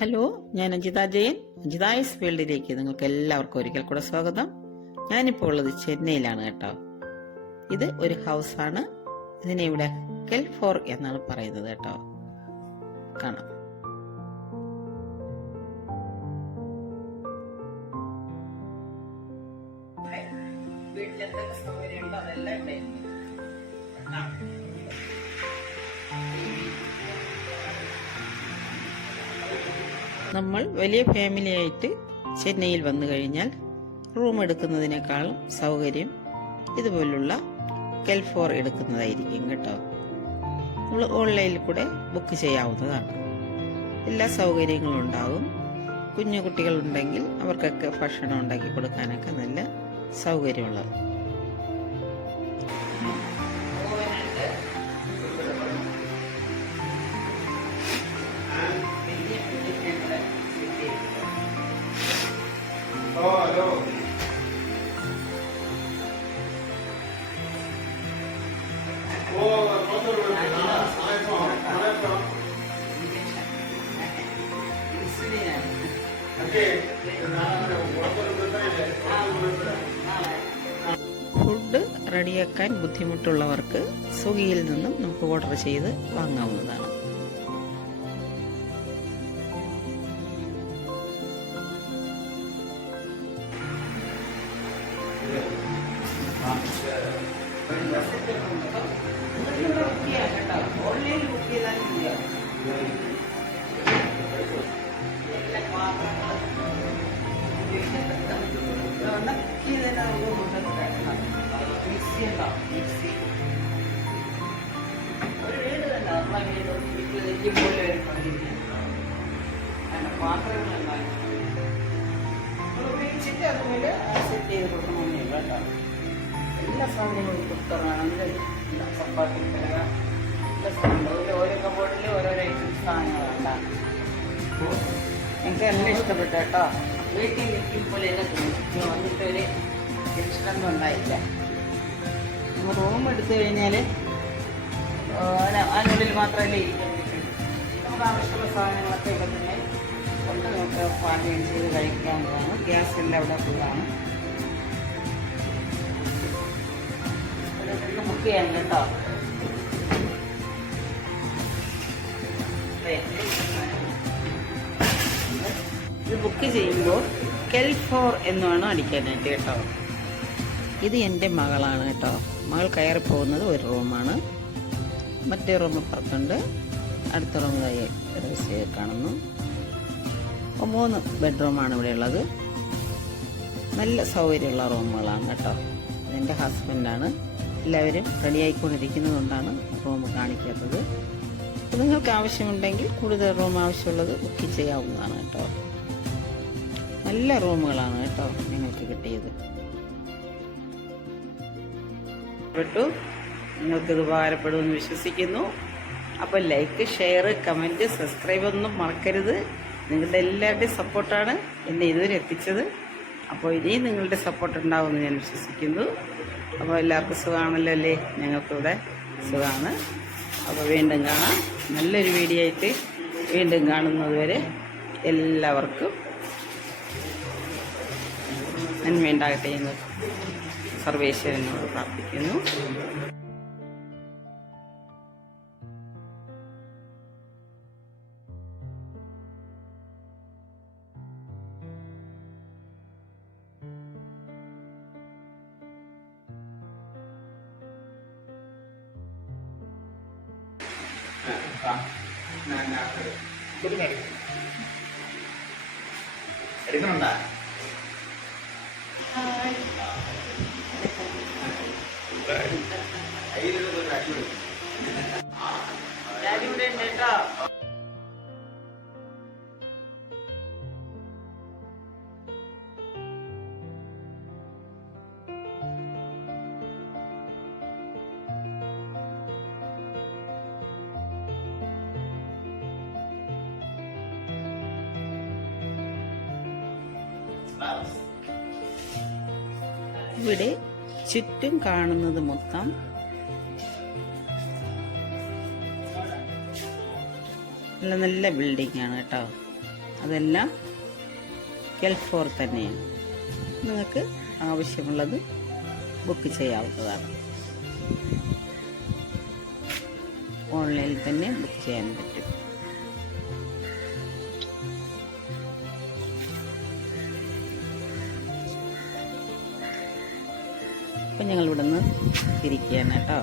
Hello, ഞാൻ അഞ്ജിത ജയൻ. അഞ്ജിതായസ് വേൾഡിലേക്ക് നിങ്ങൾക്ക് എല്ലാവർക്കും ഒരിക്കൽ കൂടെ സ്വാഗതം. ഞാനിപ്പോൾ ഉള്ളത് ചെന്നൈയിലാണ് കേട്ടോ. ഇത് ഒരു ഹൗസാണ്. ഇതിനെ ഇവിടെ കെൽ4 എന്നാണ് പറയുന്നത് കേട്ടോ. കാണാം. വീട്ടിലെന്തൊക്കെ സൗകര്യമുണ്ടോ അതെല്ലാം ഇവിടെ. നമ്മൾ വലിയ ഫാമിലിയായിട്ട് ചെന്നൈയിൽ വന്നു കഴിഞ്ഞാൽ റൂം എടുക്കുന്നതിനേക്കാളും സൗകര്യം ഇതുപോലുള്ള കെൽ4 എടുക്കുന്നതായിരിക്കും കേട്ടോ. നമ്മൾ ഓൺലൈനിൽ കൂടെ ബുക്ക് ചെയ്യാവുന്നതാണ്. എല്ലാ സൗകര്യങ്ങളും ഉണ്ടാകും. കുഞ്ഞു കുട്ടികളുണ്ടെങ്കിൽ അവർക്കൊക്കെ ഭക്ഷണം ഉണ്ടാക്കി കൊടുക്കാനൊക്കെ നല്ല സൗകര്യമുള്ളത്. ഫുഡ് റെഡിയാക്കാൻ ബുദ്ധിമുട്ടുള്ളവർക്ക് സ്വിഗ്ഗിയിൽ നിന്നും നമുക്ക് ഓർഡർ ചെയ്ത് വാങ്ങാവുന്നതാണ്. എല്ലാ സാധനങ്ങളും കുക്കറാണെങ്കിൽ ചപ്പാത്തി ഓരോ കബോർഡിൽ ഓരോരോ ഐറ്റംസ് സാധനങ്ങളുണ്ടാണ്. എനിക്ക് എല്ലാം ഇഷ്ടപ്പെട്ടു കേട്ടോ. വീട്ടിൽ നിൽക്കുമ്പോൾ എന്നെ തോന്നി വന്നിട്ട് ഒരു ടെൻഷനൊന്നും ഉണ്ടായില്ല. നമ്മൾ റൂം എടുത്തു കഴിഞ്ഞാൽ അതിനുള്ളിൽ മാത്രമല്ലേ ഇരിക്കാൻ പറ്റും. നമുക്ക് ആവശ്യമുള്ള സാധനങ്ങളൊക്കെ ഇവിടെ തന്നെ കൊണ്ട് നമുക്ക് പാചകം ചെയ്ത് കഴിക്കാവുന്നതാണ്. ഗ്യാസിൻ്റെ അവിടെ ഫുള്ളാണ്. ബുക്ക് ചെയ്യാൻ കേട്ടോ. ഇത് ബുക്ക് ചെയ്യുമ്പോൾ കെൽ4 എന്നാണ് അടിക്കാനായിട്ട് കേട്ടോ. ഇത് എൻ്റെ മകളാണ് കേട്ടോ. മകൾ കയറി പോകുന്നത് ഒരു റൂമാണ്. മറ്റേ റൂം പുറത്തുണ്ട്. അടുത്ത റൂം കാണുന്നു. 3 ബെഡ്റൂമാണ് ഇവിടെ ഉള്ളത്. നല്ല സൗകര്യമുള്ള റൂമുകളാണ് കേട്ടോ. ഇതെൻ്റെ ഹസ്ബൻഡാണ്. എല്ലാവരും റെഡിയായിക്കൊണ്ടിരിക്കുന്നതുകൊണ്ടാണ് റൂം കാണിക്കാത്തത്. നിങ്ങൾക്ക് ആവശ്യമുണ്ടെങ്കിൽ കൂടുതൽ റൂം ആവശ്യമുള്ളത് ബുക്ക് ചെയ്യാവുന്നതാണ് കേട്ടോ. നല്ല റൂമുകളാണ് കേട്ടോ നിങ്ങൾക്ക് കിട്ടിയത്. നിങ്ങൾക്കിത് ഉപകാരപ്പെടുമെന്ന് വിശ്വസിക്കുന്നു. അപ്പോൾ ലൈക്ക്, ഷെയർ, കമൻറ്റ്, സബ്സ്ക്രൈബ് ഒന്നും മറക്കരുത്. നിങ്ങളുടെ എല്ലാവരുടെയും സപ്പോർട്ടാണ് എന്നെ ഇതുവരെ എത്തിച്ചത്. അപ്പോൾ ഇനിയും നിങ്ങളുടെ സപ്പോർട്ട് ഉണ്ടാവുമെന്ന് ഞാൻ വിശ്വസിക്കുന്നു. അപ്പോൾ എല്ലാവർക്കും സുഖമാണല്ലോ അല്ലേ? ഞങ്ങൾക്കിവിടെ സുഖമാണ്. അപ്പോൾ വീണ്ടും കാണാം. നല്ലൊരു വീഡിയോ ആയിട്ട് വീണ്ടും കാണുന്നത് വരെ എല്ലാവർക്കും നന്മയുണ്ടാകട്ടെ എന്ന് സർവേശ്വരനോട് പ്രാർത്ഥിക്കുന്നു. എടുക്കണുണ്ടാ? ഡാഡി ഇവിടെ ഉണ്ട് കേട്ടോ. ഇവിടെ ചുറ്റും കാണുന്നത് മൊത്തം നല്ല നല്ല ബിൽഡിംഗ് ആണ് കേട്ടോ. അതെല്ലാം ഗൾഫ് ഫോർ തന്നെയാണ്. നിങ്ങൾക്ക് ആവശ്യമുള്ളത് ബുക്ക് ചെയ്യാവുന്നതാണ്. ഓൺലൈനിൽ തന്നെ ബുക്ക് ചെയ്യാൻ പറ്റും. അപ്പം ഞങ്ങൾ ഇവിടെ നിന്ന് തിരിക്കുകയാണ് കേട്ടോ.